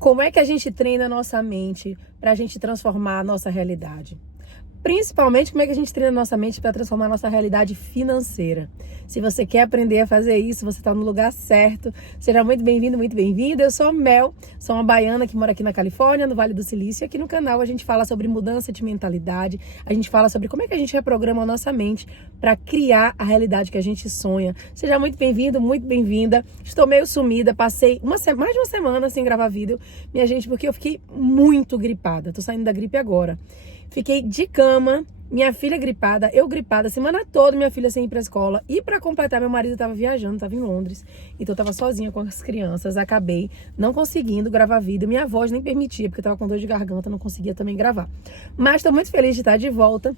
Como é que a gente treina a nossa mente para a gente transformar a nossa realidade? Principalmente, como é que a gente treina a nossa mente para transformar a nossa realidade financeira? Se você quer aprender a fazer isso, você está no lugar certo. Seja muito bem-vindo, muito bem-vinda. Eu sou a Mel, sou uma baiana que mora aqui na Califórnia, no Vale do Silício. E aqui no canal a gente fala sobre mudança de mentalidade, a gente fala sobre como é que a gente reprograma a nossa mente para criar a realidade que a gente sonha. Seja muito bem-vindo, muito bem-vinda. Estou meio sumida, passei mais de uma semana sem gravar vídeo, minha gente, porque eu fiquei muito gripada. Tô saindo da gripe agora. Fiquei de cama, minha filha gripada, eu gripada, a semana toda minha filha sem ir pra escola. E pra completar, meu marido tava viajando, tava em Londres. Então eu tava sozinha com as crianças, acabei não conseguindo gravar vídeo. Minha voz nem permitia, porque eu tava com dor de garganta, não conseguia também gravar. Mas tô muito feliz de estar de volta.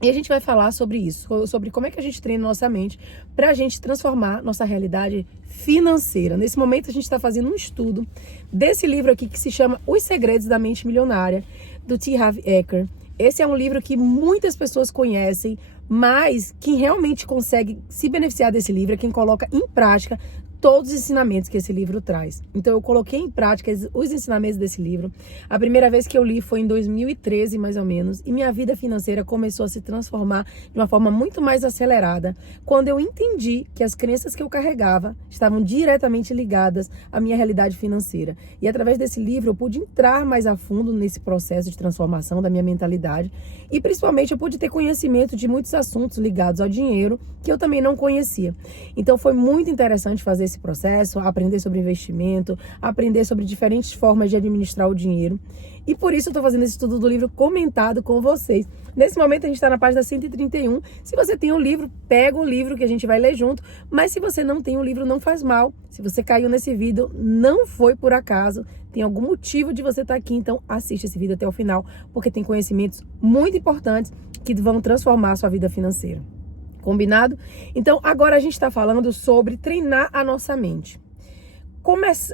E a gente vai falar sobre isso, sobre como é que a gente treina nossa mente pra gente transformar nossa realidade financeira. Nesse momento a gente está fazendo um estudo desse livro aqui que se chama Os Segredos da Mente Milionária, do T. Harv Eker. Esse é um livro que muitas pessoas conhecem, mas quem realmente consegue se beneficiar desse livro é quem coloca em prática todos os ensinamentos que esse livro traz. Então eu coloquei em prática os ensinamentos desse livro. A primeira vez que eu li foi em 2013, mais ou menos, e minha vida financeira começou a se transformar de uma forma muito mais acelerada, quando eu entendi que as crenças que eu carregava estavam diretamente ligadas à minha realidade financeira. E através desse livro eu pude entrar mais a fundo nesse processo de transformação da minha mentalidade e principalmente eu pude ter conhecimento de muitos assuntos ligados ao dinheiro que eu também não conhecia. Então foi muito interessante fazer esse processo, aprender sobre investimento, aprender sobre diferentes formas de administrar o dinheiro. E por isso eu estou fazendo esse estudo do livro comentado com vocês. Nesse momento a gente está na página 131. Se você tem um livro, pega o livro que a gente vai ler junto. Mas se você não tem um livro, não faz mal. Se você caiu nesse vídeo, não foi por acaso. Tem algum motivo de você estar aqui, então assiste esse vídeo até o final, porque tem conhecimentos muito importantes que vão transformar a sua vida financeira. Combinado? Então, agora a gente está falando sobre treinar a nossa mente.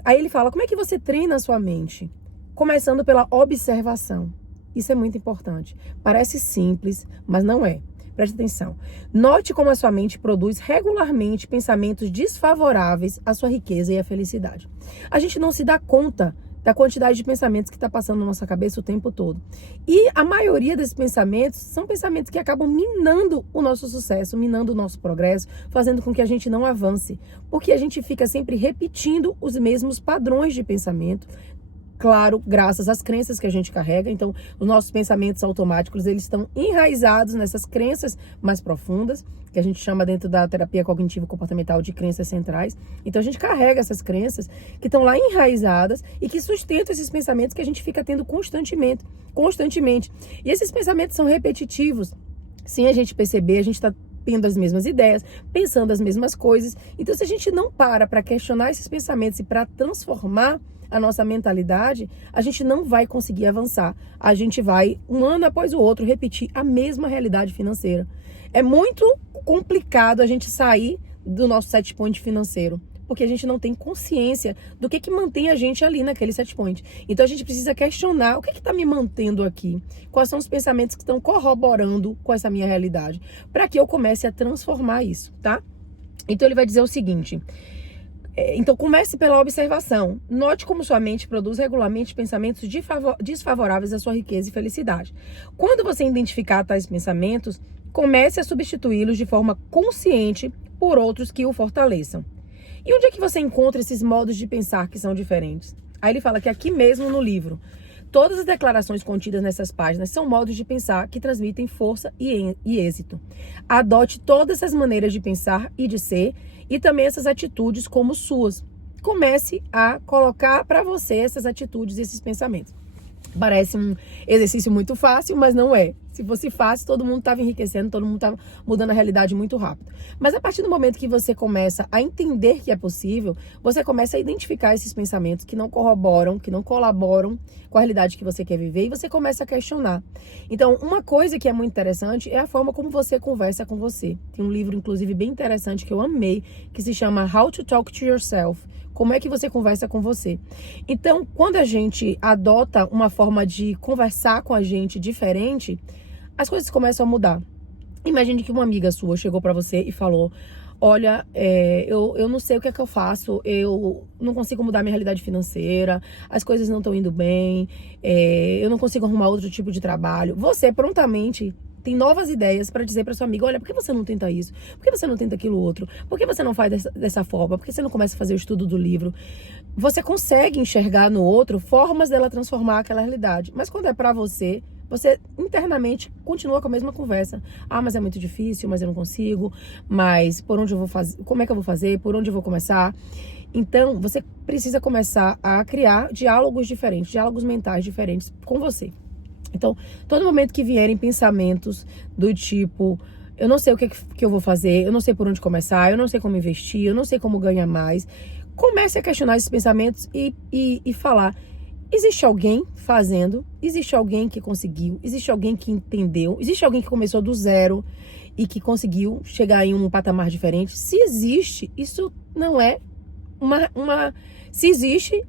Aí ele fala, como é que você treina a sua mente? Começando pela observação. Isso é muito importante. Parece simples, mas não é. Preste atenção. Note como a sua mente produz regularmente pensamentos desfavoráveis à sua riqueza e à felicidade. A gente não se dá conta da quantidade de pensamentos que está passando na nossa cabeça o tempo todo. E a maioria desses pensamentos são pensamentos que acabam minando o nosso sucesso, minando o nosso progresso, fazendo com que a gente não avance, porque a gente fica sempre repetindo os mesmos padrões de pensamento, claro, graças às crenças que a gente carrega. Então, os nossos pensamentos automáticos, eles estão enraizados nessas crenças mais profundas, que a gente chama dentro da terapia cognitivo-comportamental de crenças centrais. Então, a gente carrega essas crenças que estão lá enraizadas e que sustentam esses pensamentos que a gente fica tendo constantemente. E esses pensamentos são repetitivos. Sem a gente perceber, a gente está tendo as mesmas ideias, pensando as mesmas coisas. Então, se a gente não para questionar esses pensamentos e para transformar a nossa mentalidade, a gente não vai conseguir avançar. A gente vai, um ano após o outro, repetir a mesma realidade financeira. É muito complicado a gente sair do nosso set point financeiro, porque a gente não tem consciência do que mantém a gente ali naquele set point. Então a gente precisa questionar o que está me mantendo aqui, quais são os pensamentos que estão corroborando com essa minha realidade, para que eu comece a transformar isso, tá? Então ele vai dizer o seguinte: então comece pela observação. Note como sua mente produz regularmente pensamentos desfavoráveis à sua riqueza e felicidade. Quando você identificar tais pensamentos, comece a substituí-los de forma consciente por outros que o fortaleçam. E onde é que você encontra esses modos de pensar que são diferentes? Aí ele fala que aqui mesmo no livro, todas as declarações contidas nessas páginas são modos de pensar que transmitem força e êxito. Adote todas essas maneiras de pensar e de ser e também essas atitudes como suas. Comece a colocar para você essas atitudes, esses pensamentos. Parece um exercício muito fácil, mas não é. Se fosse fácil, todo mundo estava enriquecendo, todo mundo estava mudando a realidade muito rápido. Mas a partir do momento que você começa a entender que é possível, você começa a identificar esses pensamentos que não corroboram, que não colaboram com a realidade que você quer viver, e você começa a questionar. Então, uma coisa que é muito interessante é a forma como você conversa com você. Tem um livro, inclusive, bem interessante que eu amei, que se chama How to Talk to Yourself. Como é que você conversa com você? Então, quando a gente adota uma forma de conversar com a gente diferente, as coisas começam a mudar. Imagine que uma amiga sua chegou pra você e falou: olha, eu não sei o que é que eu faço, eu não consigo mudar minha realidade financeira, as coisas não estão indo bem, eu não consigo arrumar outro tipo de trabalho. Você prontamente tem novas ideias para dizer para sua amiga, olha, por que você não tenta isso? Por que você não tenta aquilo outro? Por que você não faz dessa forma? Por que você não começa a fazer o estudo do livro? Você consegue enxergar no outro formas dela transformar aquela realidade. Mas quando é para você internamente continua com a mesma conversa. Ah, mas é muito difícil, mas eu não consigo. Mas por onde eu vou fazer? Como é que eu vou fazer? Por onde eu vou começar? Então, você precisa começar a criar diálogos diferentes, diálogos mentais diferentes com você. Então, todo momento que vierem pensamentos do tipo, eu não sei o que eu vou fazer, eu não sei por onde começar, eu não sei como investir, eu não sei como ganhar mais, comece a questionar esses pensamentos e falar, existe alguém fazendo, existe alguém que conseguiu, existe alguém que entendeu, existe alguém que começou do zero e que conseguiu chegar em um patamar diferente. Se existe, isso não é se existe,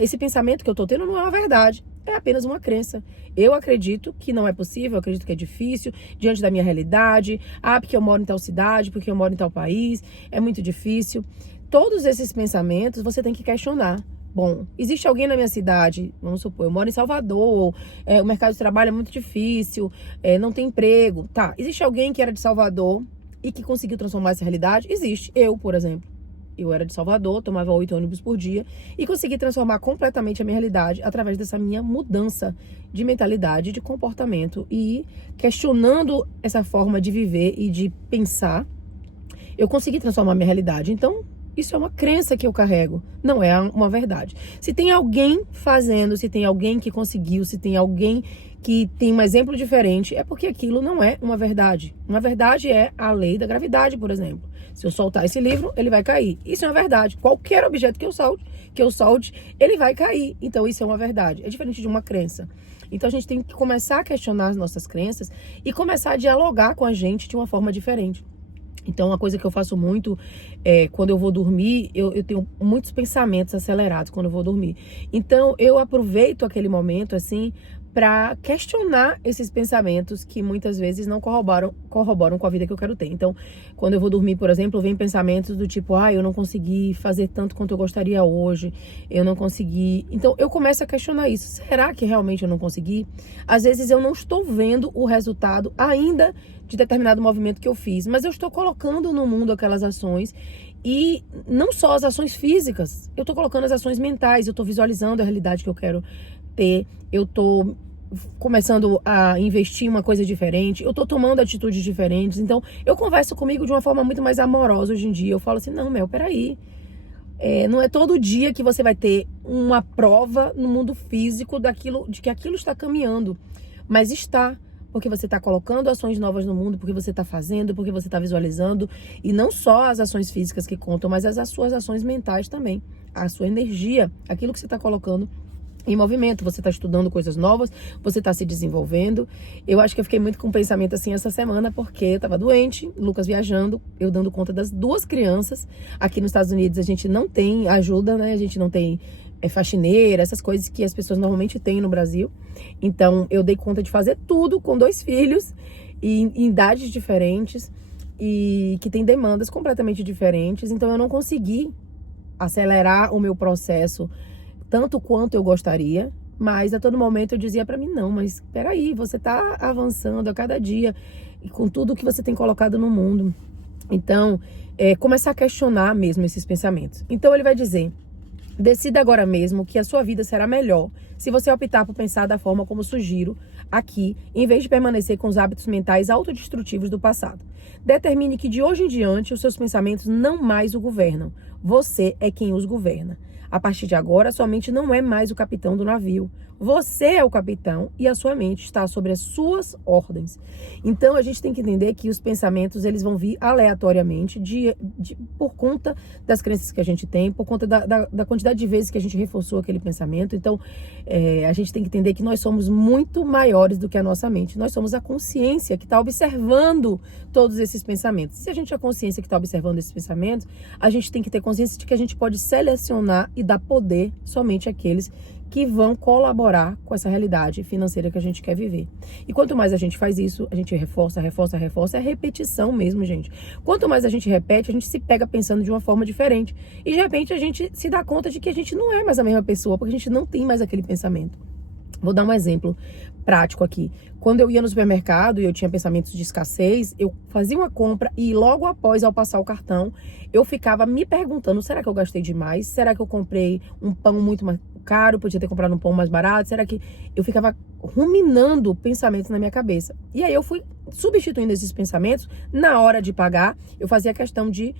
esse pensamento que eu tô tendo não é uma verdade, é apenas uma crença. Eu acredito que não é possível, eu acredito que é difícil, diante da minha realidade. Ah, porque eu moro em tal cidade, porque eu moro em tal país, é muito difícil. Todos esses pensamentos você tem que questionar. Bom, existe alguém na minha cidade, vamos supor, eu moro em Salvador, o mercado de trabalho é muito difícil, não tem emprego. Tá, existe alguém que era de Salvador e que conseguiu transformar essa realidade? Existe. Eu, por exemplo. Eu era de Salvador, tomava 8 ônibus por dia e consegui transformar completamente a minha realidade através dessa minha mudança de mentalidade, de comportamento e questionando essa forma de viver e de pensar, eu consegui transformar a minha realidade. Então, isso é uma crença que eu carrego, não é uma verdade. Se tem alguém fazendo, se tem alguém que conseguiu, se tem alguém que tem um exemplo diferente, é porque aquilo não é uma verdade. Uma verdade é a lei da gravidade, por exemplo. Se eu soltar esse livro, ele vai cair. Isso é uma verdade. Qualquer objeto que eu solte, ele vai cair. Então, isso é uma verdade. É diferente de uma crença. Então, a gente tem que começar a questionar as nossas crenças e começar a dialogar com a gente de uma forma diferente. Então, uma coisa que eu faço muito quando eu vou dormir, eu tenho muitos pensamentos acelerados quando eu vou dormir. Então, eu aproveito aquele momento, assim, para questionar esses pensamentos que muitas vezes não corroboram com a vida que eu quero ter. Então, quando eu vou dormir, por exemplo, vem pensamentos do tipo, eu não consegui fazer tanto quanto eu gostaria hoje, eu não consegui. Então, eu começo a questionar isso. Será que realmente eu não consegui? Às vezes eu não estou vendo o resultado ainda de determinado movimento que eu fiz, mas eu estou colocando no mundo aquelas ações. E não só as ações físicas, eu estou colocando as ações mentais, eu estou visualizando a realidade que eu quero ter, eu tô começando a investir em uma coisa diferente, eu tô tomando atitudes diferentes. Então, eu converso comigo de uma forma muito mais amorosa hoje em dia. Eu falo assim, não, Mel, peraí. Não é todo dia que você vai ter uma prova no mundo físico de que aquilo está caminhando. Mas está, porque você está colocando ações novas no mundo, porque você está fazendo, porque você está visualizando. E não só as ações físicas que contam, mas as suas ações mentais também. A sua energia, aquilo que você está colocando em movimento, você está estudando coisas novas, você está se desenvolvendo. Eu acho que eu fiquei muito com um pensamento assim essa semana, porque eu estava doente, Lucas viajando, eu dando conta das 2 crianças. Aqui nos Estados Unidos a gente não tem ajuda, né? A gente não tem faxineira, essas coisas que as pessoas normalmente têm no Brasil. Então eu dei conta de fazer tudo com 2 filhos, em idades diferentes e que têm demandas completamente diferentes. Então eu não consegui acelerar o meu processo tanto quanto eu gostaria, mas a todo momento eu dizia para mim, não, mas peraí, você tá avançando a cada dia e com tudo que você tem colocado no mundo. Então, começar a questionar mesmo esses pensamentos. Então ele vai dizer, decida agora mesmo que a sua vida será melhor se você optar por pensar da forma como sugiro aqui, em vez de permanecer com os hábitos mentais autodestrutivos do passado. Determine que de hoje em diante os seus pensamentos não mais o governam. Você é quem os governa. A partir de agora, sua mente não é mais o capitão do navio. Você é o capitão e a sua mente está sobre as suas ordens. Então, a gente tem que entender que os pensamentos, eles vão vir aleatoriamente por conta das crenças que a gente tem, por conta da quantidade de vezes que a gente reforçou aquele pensamento. Então, a gente tem que entender que nós somos muito maiores do que a nossa mente. Nós somos a consciência que está observando todos esses pensamentos. Se a gente é a consciência que está observando esses pensamentos, a gente tem que ter consciência de que a gente pode selecionar e dar poder somente àqueles que vão colaborar com essa realidade financeira que a gente quer viver. E quanto mais a gente faz isso, a gente reforça, é repetição mesmo, gente. Quanto mais a gente repete, a gente se pega pensando de uma forma diferente. E de repente a gente se dá conta de que a gente não é mais a mesma pessoa, porque a gente não tem mais aquele pensamento. Vou dar um exemplo prático aqui. Quando eu ia no supermercado e eu tinha pensamentos de escassez, eu fazia uma compra e logo após, ao passar o cartão, eu ficava me perguntando, será que eu gastei demais? Será que eu comprei um pão muito mais caro? Podia ter comprado um pão mais barato? Será que... Eu ficava ruminando pensamentos na minha cabeça. E aí eu fui substituindo esses pensamentos. Na hora de pagar, eu fazia questão de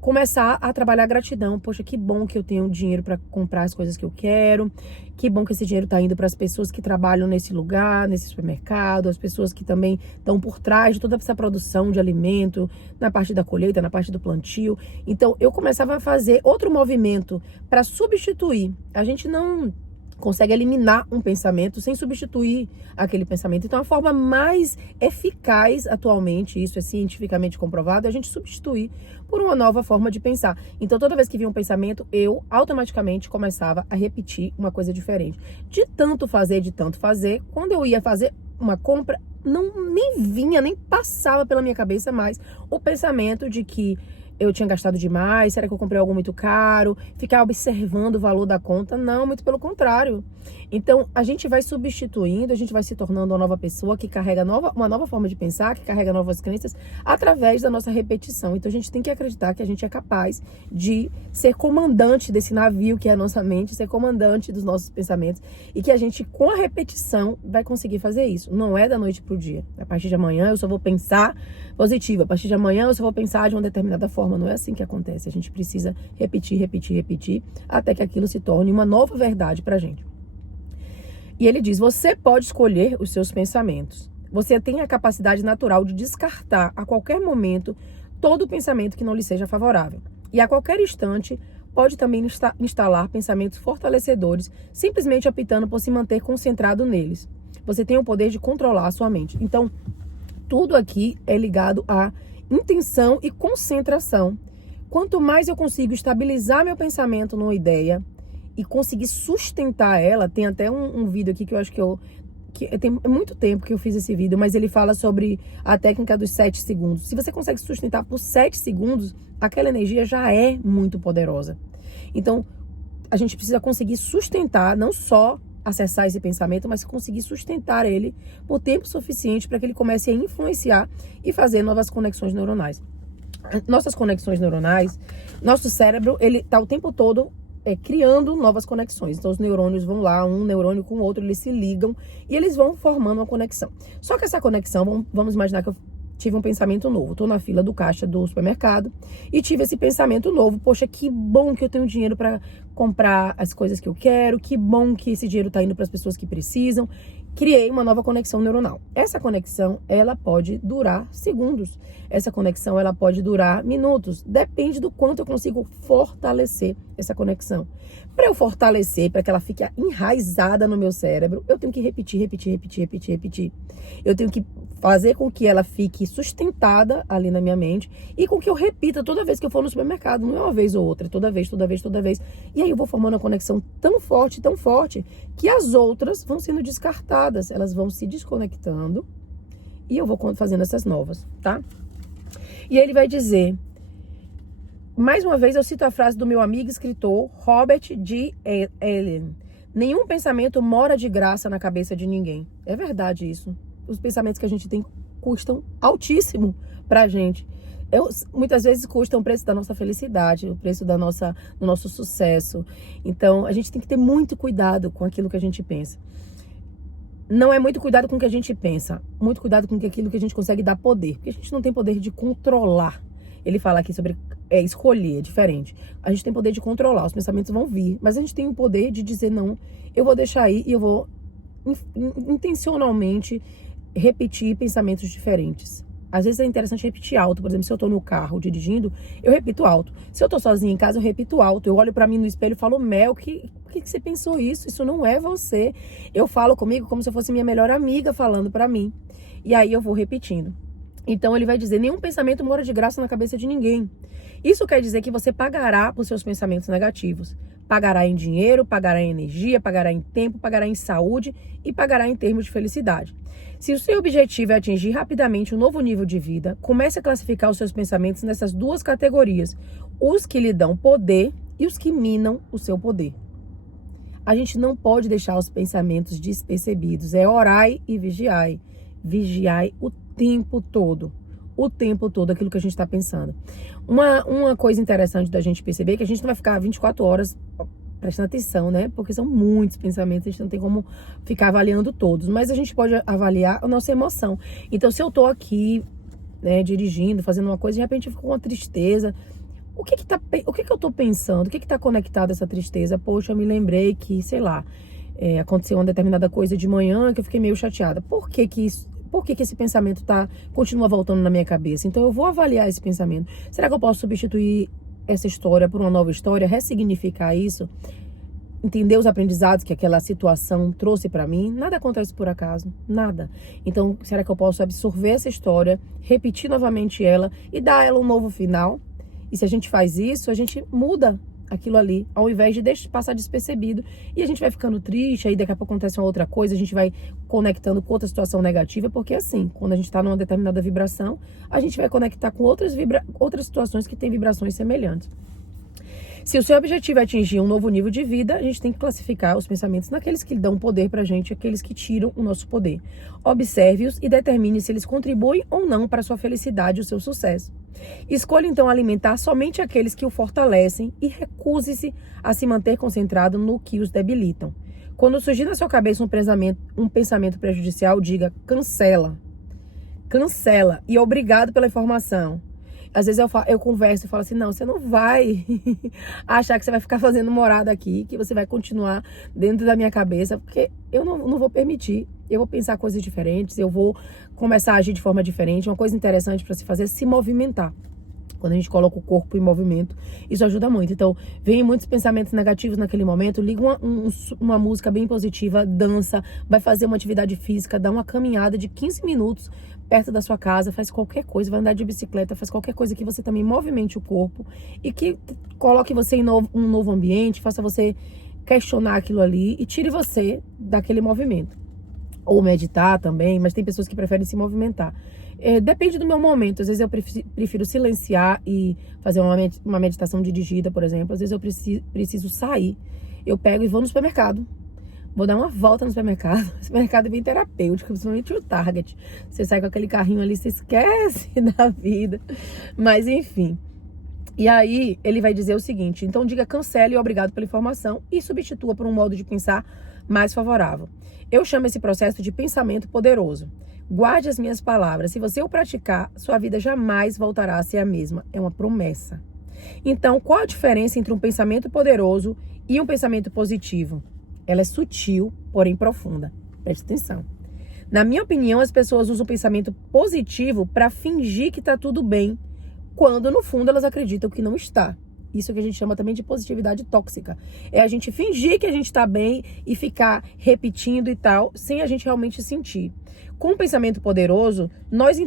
começar a trabalhar a gratidão. Poxa, que bom que eu tenho dinheiro para comprar as coisas que eu quero. Que bom que esse dinheiro está indo para as pessoas que trabalham nesse lugar, nesse supermercado, as pessoas que também estão por trás de toda essa produção de alimento, na parte da colheita, na parte do plantio. Então, eu começava a fazer outro movimento para substituir. A gente não consegue eliminar um pensamento sem substituir aquele pensamento. Então, a forma mais eficaz atualmente, isso é cientificamente comprovado, é a gente substituir por uma nova forma de pensar. Então, toda vez que vinha um pensamento, eu automaticamente começava a repetir uma coisa diferente. De tanto fazer, quando eu ia fazer uma compra, nem passava pela minha cabeça mais o pensamento de que eu tinha gastado demais, será que eu comprei algo muito caro? Ficar observando o valor da conta? Não, muito pelo contrário. Então, a gente vai substituindo, a gente vai se tornando uma nova pessoa que carrega uma nova forma de pensar, que carrega novas crenças, através da nossa repetição. Então, a gente tem que acreditar que a gente é capaz de ser comandante desse navio que é a nossa mente, ser comandante dos nossos pensamentos, e que a gente, com a repetição, vai conseguir fazer isso. Não é da noite pro dia. A partir de amanhã, eu só vou pensar positivo. A partir de amanhã, eu só vou pensar de uma determinada forma. Não é assim que acontece. A gente precisa repetir, até que aquilo se torne uma nova verdade pra gente. E ele diz, você pode escolher os seus pensamentos. Você tem a capacidade natural de descartar a qualquer momento todo pensamento que não lhe seja favorável. E a qualquer instante, pode também instalar pensamentos fortalecedores, simplesmente optando por se manter concentrado neles. Você tem o poder de controlar a sua mente. Então, tudo aqui é ligado a intenção e concentração. Quanto mais eu consigo estabilizar meu pensamento numa ideia e conseguir sustentar ela, tem até um vídeo aqui que eu acho tem muito tempo que eu fiz esse vídeo, mas ele fala sobre a técnica dos 7 segundos. Se você consegue sustentar por 7 segundos, aquela energia já é muito poderosa. Então, a gente precisa conseguir sustentar, não só acessar esse pensamento, mas conseguir sustentar ele por tempo suficiente para que ele comece a influenciar e fazer novas conexões neuronais. Nossas conexões neuronais, nosso cérebro, ele está o tempo todo criando novas conexões. Então, os neurônios vão lá, um neurônio com o outro, eles se ligam e eles vão formando uma conexão. Só que essa conexão, vamos imaginar que eu tive um pensamento novo. Estou na fila do caixa do supermercado e tive esse pensamento novo. Poxa, que bom que eu tenho dinheiro para comprar as coisas que eu quero. Que bom que esse dinheiro está indo para as pessoas que precisam. Criei uma nova conexão neuronal. Essa conexão, ela pode durar segundos. Essa conexão, ela pode durar minutos. Depende do quanto eu consigo fortalecer essa conexão. Para eu fortalecer, para que ela fique enraizada no meu cérebro, eu tenho que repetir. Eu tenho que fazer com que ela fique sustentada ali na minha mente e com que eu repita toda vez que eu for no supermercado. Não é uma vez ou outra, toda vez. E aí eu vou formando uma conexão tão forte, que as outras vão sendo descartadas. Elas vão se desconectando e eu vou fazendo essas novas, tá? E ele vai dizer... Mais uma vez eu cito a frase do meu amigo escritor Robert G. Allen. Nenhum pensamento mora de graça na cabeça de ninguém. É verdade isso. Os pensamentos que a gente tem custam altíssimo pra gente. Muitas vezes custam o preço da nossa felicidade, o preço do nosso sucesso. Então, a gente tem que ter muito cuidado com aquilo que a gente pensa. Não é muito cuidado com o que a gente pensa, muito cuidado com aquilo que a gente consegue dar poder. Porque a gente não tem poder de controlar. Ele fala aqui sobre escolher, é diferente. A gente tem poder de controlar, os pensamentos vão vir, mas a gente tem o poder de dizer não, eu vou deixar aí e eu vou intencionalmente repetir pensamentos diferentes. Às vezes é interessante repetir alto. Por exemplo, se eu tô no carro dirigindo, eu repito alto. Se eu tô sozinha em casa, eu repito alto. Eu olho pra mim no espelho e falo, Mel, por que você pensou isso? Isso não é você. Eu falo comigo como se eu fosse minha melhor amiga falando pra mim. E aí eu vou repetindo. Então ele vai dizer, nenhum pensamento mora de graça na cabeça de ninguém. Isso quer dizer que você pagará por seus pensamentos negativos. Pagará em dinheiro, pagará em energia, pagará em tempo, pagará em saúde e pagará em termos de felicidade. Se o seu objetivo é atingir rapidamente um novo nível de vida, comece a classificar os seus pensamentos nessas duas categorias. Os que lhe dão poder e os que minam o seu poder. A gente não pode deixar os pensamentos despercebidos. É orai e vigiai. Vigiai o tempo todo. O tempo todo aquilo que a gente está pensando. Uma coisa interessante da gente perceber é que a gente não vai ficar 24 horas prestando atenção, né? Porque são muitos pensamentos, a gente não tem como ficar avaliando todos. Mas a gente pode avaliar a nossa emoção. Então, se eu tô aqui, né, dirigindo, fazendo uma coisa, de repente eu fico com uma tristeza. O que eu tô pensando? O que tá conectado a essa tristeza? Poxa, eu me lembrei que, sei lá, aconteceu uma determinada coisa de manhã que eu fiquei meio chateada. Por que esse pensamento continua voltando na minha cabeça? Então eu vou avaliar esse pensamento. Será que eu posso substituir essa história por uma nova história? Ressignificar isso? Entender os aprendizados que aquela situação trouxe para mim? Nada acontece por acaso. Nada. Então, será que eu posso absorver essa história, repetir novamente ela e dar a ela um novo final? E se a gente faz isso, a gente muda aquilo ali, ao invés de passar despercebido. E a gente vai ficando triste, aí daqui a pouco acontece uma outra coisa, a gente vai conectando com outra situação negativa, porque assim, quando a gente está numa determinada vibração, a gente vai conectar com outras situações que têm vibrações semelhantes. Se o seu objetivo é atingir um novo nível de vida, a gente tem que classificar os pensamentos naqueles que dão poder pra gente, aqueles que tiram o nosso poder. Observe-os e determine se eles contribuem ou não para a sua felicidade e o seu sucesso. Escolha então alimentar somente aqueles que o fortalecem e recuse-se a se manter concentrado no que os debilitam. Quando surgir na sua cabeça um pensamento prejudicial, diga cancela. Cancela e obrigado pela informação. Às vezes eu converso e falo assim, não, você não vai achar que você vai ficar fazendo morada aqui, que você vai continuar dentro da minha cabeça, porque eu não vou permitir. Eu vou pensar coisas diferentes, eu vou começar a agir de forma diferente. Uma coisa interessante para se fazer é se movimentar. Quando a gente coloca o corpo em movimento, isso ajuda muito. Então, vem muitos pensamentos negativos naquele momento, liga uma música bem positiva, dança, vai fazer uma atividade física, dá uma caminhada de 15 minutos perto da sua casa, faz qualquer coisa, vai andar de bicicleta, faz qualquer coisa que você também movimente o corpo e que coloque você em um novo ambiente, faça você questionar aquilo ali e tire você daquele movimento. Ou meditar também, mas tem pessoas que preferem se movimentar. Depende do meu momento. Às vezes eu prefiro silenciar e fazer uma meditação dirigida, por exemplo. Às vezes eu preciso sair. Eu pego e vou no supermercado. Vou dar uma volta no supermercado. O supermercado é bem terapêutico, principalmente o Target. Você sai com aquele carrinho ali, você esquece da vida. Mas enfim. E aí ele vai dizer o seguinte, então diga cancele e obrigado pela informação e substitua por um modo de pensar mais favorável. Eu chamo esse processo de pensamento poderoso. Guarde as minhas palavras. Se você o praticar, sua vida jamais voltará a ser a mesma. É uma promessa. Então, qual a diferença entre um pensamento poderoso e um pensamento positivo? Ela é sutil, porém profunda. Preste atenção. Na minha opinião, as pessoas usam o pensamento positivo para fingir que está tudo bem, quando no fundo elas acreditam que não está. Isso que a gente chama também de positividade tóxica. É a gente fingir que a gente está bem e ficar repetindo e tal, sem a gente realmente sentir. Com o pensamento poderoso, nós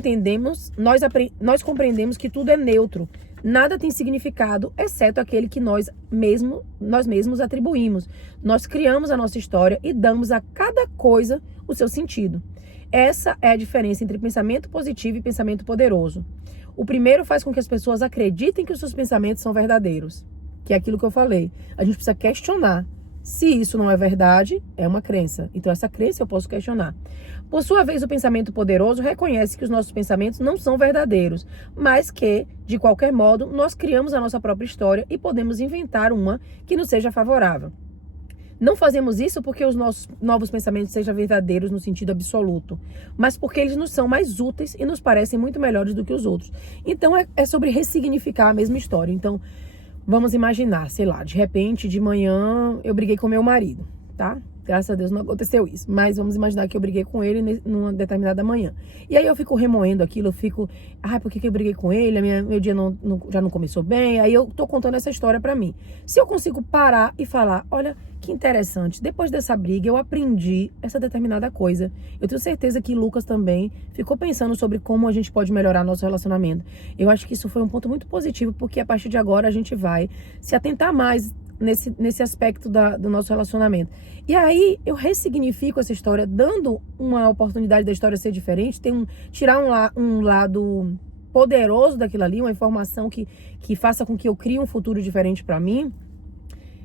compreendemos que tudo é neutro. Nada tem significado, exceto aquele que nós mesmos atribuímos. Nós criamos a nossa história e damos a cada coisa o seu sentido. Essa é a diferença entre pensamento positivo e pensamento poderoso. O primeiro faz com que as pessoas acreditem que os seus pensamentos são verdadeiros, que é aquilo que eu falei. A gente precisa questionar. Se isso não é verdade, é uma crença. Então essa crença eu posso questionar. Por sua vez, o pensamento poderoso reconhece que os nossos pensamentos não são verdadeiros, mas que, de qualquer modo, nós criamos a nossa própria história e podemos inventar uma que nos seja favorável. Não fazemos isso porque os nossos novos pensamentos sejam verdadeiros no sentido absoluto, mas porque eles nos são mais úteis e nos parecem muito melhores do que os outros. Então é sobre ressignificar a mesma história. Então vamos imaginar, sei lá, de repente de manhã eu briguei com meu marido, tá? Graças a Deus não aconteceu isso. Mas vamos imaginar que eu briguei com ele numa determinada manhã. E aí eu fico remoendo aquilo, eu fico... por que eu briguei com ele? Meu dia já não começou bem. Aí eu tô contando essa história pra mim. Se eu consigo parar e falar, olha, que interessante. Depois dessa briga, eu aprendi essa determinada coisa. Eu tenho certeza que Lucas também ficou pensando sobre como a gente pode melhorar nosso relacionamento. Eu acho que isso foi um ponto muito positivo, porque a partir de agora a gente vai se atentar mais nesse aspecto do nosso relacionamento. E aí eu ressignifico essa história, dando uma oportunidade da história ser diferente, tirar um lado poderoso daquilo ali, uma informação que faça com que eu crie um futuro diferente para mim.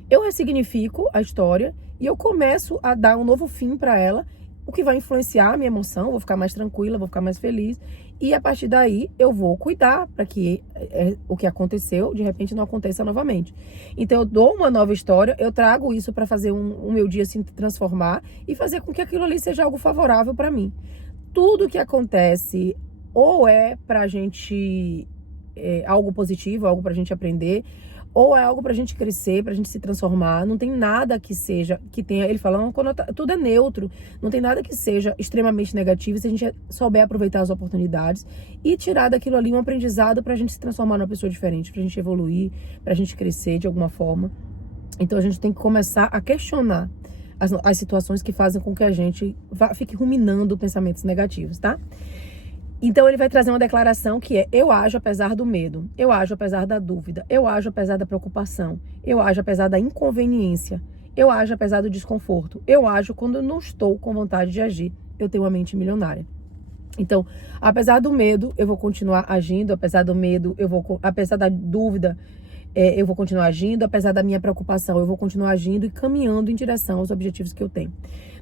Eu ressignifico a história e eu começo a dar um novo fim para ela, o que vai influenciar a minha emoção, vou ficar mais tranquila, vou ficar mais feliz. E a partir daí eu vou cuidar para que o que aconteceu, de repente, não aconteça novamente. Então eu dou uma nova história, eu trago isso para fazer o meu dia se transformar e fazer com que aquilo ali seja algo favorável para mim. Tudo que acontece ou é pra gente algo positivo, algo pra gente aprender, ou é algo pra gente crescer, pra gente se transformar. Não tem nada que tenha, ele fala, tudo é neutro, não tem nada que seja extremamente negativo se a gente souber aproveitar as oportunidades e tirar daquilo ali um aprendizado pra gente se transformar numa pessoa diferente, pra gente evoluir, pra gente crescer de alguma forma. Então a gente tem que começar a questionar as situações que fazem com que a gente fique ruminando pensamentos negativos, tá? Então ele vai trazer uma declaração que é: eu ajo apesar do medo, eu ajo apesar da dúvida, eu ajo apesar da preocupação, eu ajo apesar da inconveniência, eu ajo apesar do desconforto, eu ajo quando eu não estou com vontade de agir, eu tenho uma mente milionária. Então, apesar do medo, eu vou continuar agindo, apesar do medo, apesar da dúvida, eu vou continuar agindo, apesar da minha preocupação, eu vou continuar agindo e caminhando em direção aos objetivos que eu tenho.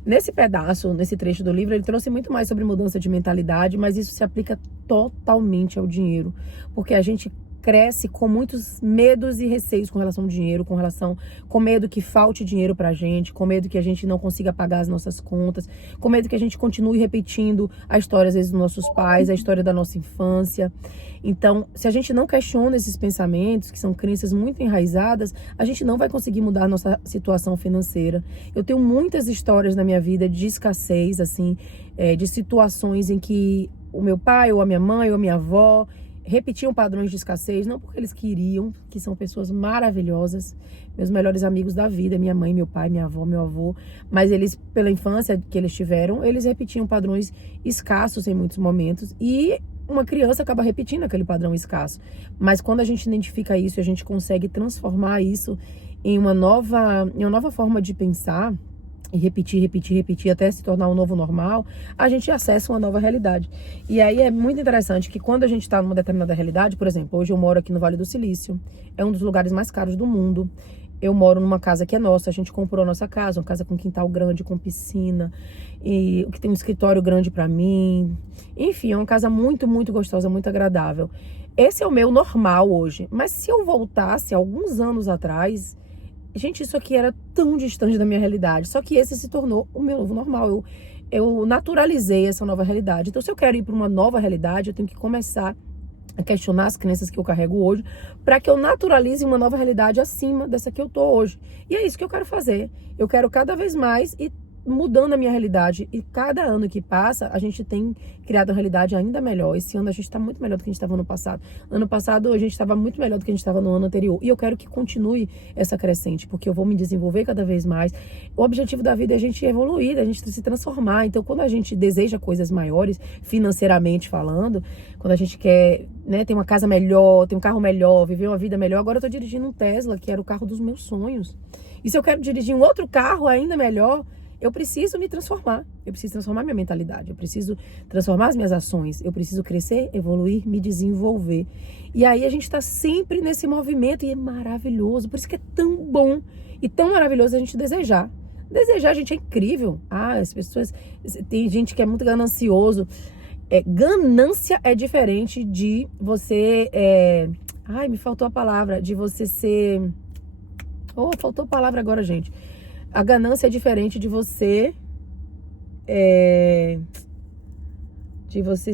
Nesse pedaço, nesse trecho do livro, ele trouxe muito mais sobre mudança de mentalidade, mas isso se aplica totalmente ao dinheiro, porque a gente cresce com muitos medos e receios com relação ao dinheiro, com medo que falte dinheiro pra gente, com medo que a gente não consiga pagar as nossas contas, com medo que a gente continue repetindo a história, às vezes, dos nossos pais, a história da nossa infância. Então, se a gente não questiona esses pensamentos, que são crenças muito enraizadas, a gente não vai conseguir mudar a nossa situação financeira. Eu tenho muitas histórias na minha vida de escassez, assim, de situações em que o meu pai, ou a minha mãe, ou a minha avó repetiam padrões de escassez, não porque eles queriam, que são pessoas maravilhosas, meus melhores amigos da vida, minha mãe, meu pai, minha avó, meu avô, mas eles, pela infância que eles tiveram, eles repetiam padrões escassos em muitos momentos, e uma criança acaba repetindo aquele padrão escasso. Mas quando a gente identifica isso e a gente consegue transformar isso em uma nova forma de pensar, e repetir até se tornar um novo normal, a gente acessa uma nova realidade. E aí é muito interessante que quando a gente está numa determinada realidade, por exemplo, hoje eu moro aqui no Vale do Silício, é um dos lugares mais caros do mundo. Eu moro numa casa que é nossa, a gente comprou a nossa casa, uma casa com quintal grande, com piscina, e que tem um escritório grande para mim. Enfim, é uma casa muito, muito gostosa, muito agradável. Esse é o meu normal hoje. Mas se eu voltasse alguns anos atrás, gente, isso aqui era tão distante da minha realidade. Só que esse se tornou o meu novo normal. Eu naturalizei essa nova realidade. Então, se eu quero ir para uma nova realidade, eu tenho que começar a questionar as crenças que eu carrego hoje, para que eu naturalize uma nova realidade acima dessa que eu tô hoje. E é isso que eu quero fazer. Eu quero cada vez mais ir mudando a minha realidade, e cada ano que passa a gente tem criado uma realidade ainda melhor. Esse ano a gente está muito melhor do que a gente estava no passado. Ano passado a gente estava muito melhor do que a gente estava no ano anterior, e eu quero que continue essa crescente, porque eu vou me desenvolver cada vez mais. O objetivo da vida é a gente evoluir, a gente se transformar. Então, quando a gente deseja coisas maiores, financeiramente falando, quando a gente quer, né, ter uma casa melhor, ter um carro melhor, viver uma vida melhor. Agora eu tô dirigindo um Tesla, que era o carro dos meus sonhos. E se eu quero dirigir um outro carro ainda melhor, eu preciso me transformar, eu preciso transformar minha mentalidade, eu preciso transformar as minhas ações, eu preciso crescer, evoluir, me desenvolver. E aí a gente está sempre nesse movimento e é maravilhoso, por isso que é tão bom e tão maravilhoso a gente desejar. Desejar, gente, é incrível. As pessoas, tem gente que é muito ganancioso. Ganância é diferente de você, me faltou a palavra, de você ser... faltou a palavra agora, gente. A ganância é diferente de você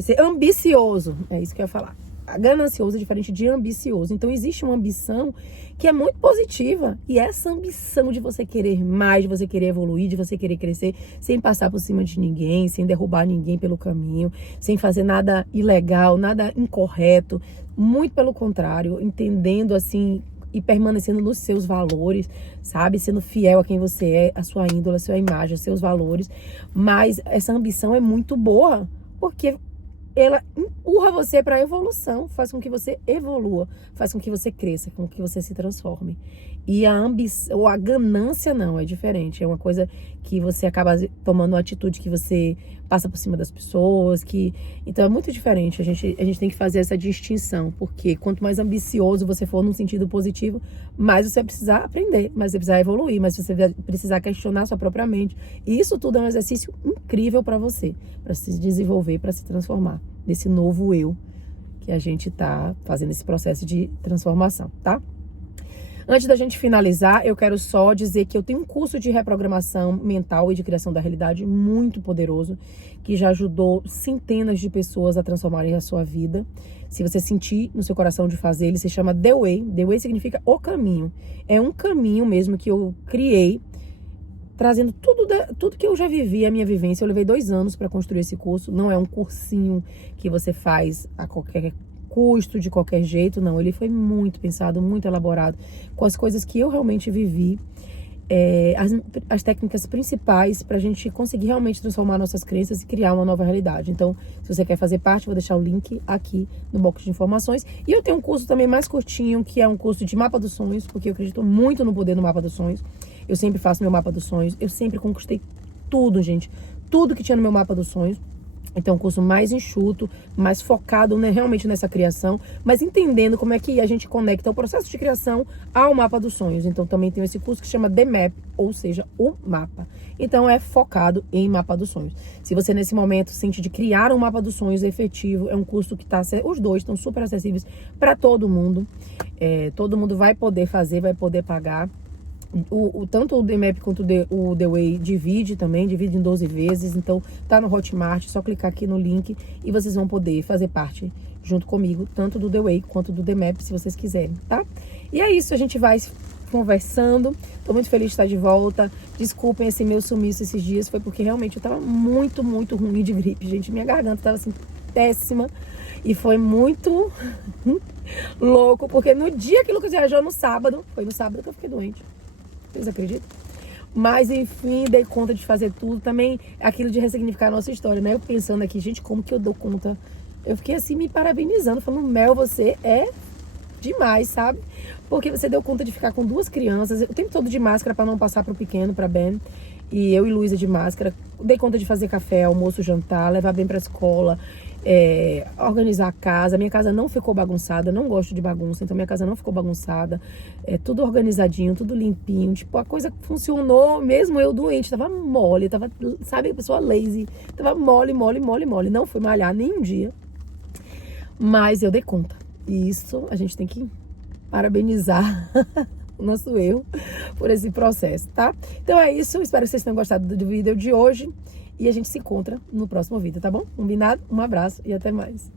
ser ambicioso. É isso que eu ia falar. ganancioso é diferente de ambicioso. Então existe uma ambição que é muito positiva. E essa ambição de você querer mais, de você querer evoluir, de você querer crescer, sem passar por cima de ninguém, sem derrubar ninguém pelo caminho, sem fazer nada ilegal, nada incorreto. Muito pelo contrário, entendendo assim e permanecendo nos seus valores, sabe? Sendo fiel a quem você é, a sua índole, a sua imagem, os seus valores. Mas essa ambição é muito boa, porque ela empurra você para a evolução, faz com que você evolua, faz com que você cresça, com que você se transforme. E a ambição, ou a ganância não, é diferente. É uma coisa que você acaba tomando uma atitude que você passa por cima das pessoas, então é muito diferente. A gente tem que fazer essa distinção, porque quanto mais ambicioso você for num sentido positivo, mais você vai precisar aprender, mais você vai precisar evoluir, mais você vai precisar questionar sua própria mente. E isso tudo é um exercício incrível para você, para se desenvolver, para se transformar nesse novo eu que a gente tá fazendo esse processo de transformação, tá? Antes da gente finalizar, eu quero só dizer que eu tenho um curso de reprogramação mental e de criação da realidade muito poderoso, que já ajudou centenas de pessoas a transformarem a sua vida. Se você sentir no seu coração de fazer, ele se chama The Way. The Way significa o caminho. É um caminho mesmo que eu criei, trazendo tudo que eu já vivi, a minha vivência. Eu levei 2 anos para construir esse curso. Não é um cursinho que você faz a qualquer custo, de qualquer jeito, não. Ele foi muito pensado, muito elaborado, com as coisas que eu realmente vivi, as técnicas principais para a gente conseguir realmente transformar nossas crenças e criar uma nova realidade. Então, se você quer fazer parte, vou deixar o link aqui no box de informações. E eu tenho um curso também mais curtinho, que é um curso de mapa dos sonhos, porque eu acredito muito no poder do mapa dos sonhos. Eu sempre faço meu mapa dos sonhos, eu sempre conquistei tudo, gente, tudo que tinha no meu mapa dos sonhos. Então, um curso mais enxuto, mais focado, né, realmente nessa criação, mas entendendo como é que a gente conecta o processo de criação ao mapa dos sonhos. Então, também tem esse curso que chama The Map, ou seja, o mapa. Então, é focado em mapa dos sonhos. Se você, nesse momento, sente de criar um mapa dos sonhos efetivo, é um curso que os dois estão super acessíveis para todo mundo. Todo mundo vai poder fazer, vai poder pagar. Tanto o The Map quanto o The Way divide em 12 vezes, então tá no Hotmart, só clicar aqui no link e vocês vão poder fazer parte junto comigo, tanto do The Way quanto do The Map, se vocês quiserem, tá? E é isso, a gente vai conversando, tô muito feliz de estar de volta. Desculpem esse meu sumiço esses dias, foi porque realmente eu tava muito, muito ruim de gripe, gente, minha garganta tava assim, péssima, e foi muito louco, porque no dia que o Lucas viajou foi no sábado que eu fiquei doente. Vocês acreditam? Mas, enfim, dei conta de fazer tudo. Também aquilo de ressignificar a nossa história, né? Eu pensando aqui, gente, como que eu dou conta? Eu fiquei assim, me parabenizando, falando, Mel, você é demais, sabe? Porque você deu conta de ficar com 2 crianças, o tempo todo de máscara para não passar pro pequeno, pra Ben. E eu e Luísa de máscara. Dei conta de fazer café, almoço, jantar, levar Ben pra escola, organizar a casa. Minha casa não ficou bagunçada, não gosto de bagunça, então minha casa não ficou bagunçada. Tudo organizadinho, tudo limpinho. Tipo, a coisa funcionou, mesmo eu doente, tava mole, tava, sabe, a pessoa lazy. Tava mole. Não fui malhar nem um dia. Mas eu dei conta. E isso a gente tem que parabenizar o nosso eu por esse processo, tá? Então é isso, espero que vocês tenham gostado do vídeo de hoje e a gente se encontra no próximo vídeo, tá bom? Combinado? Um abraço e até mais.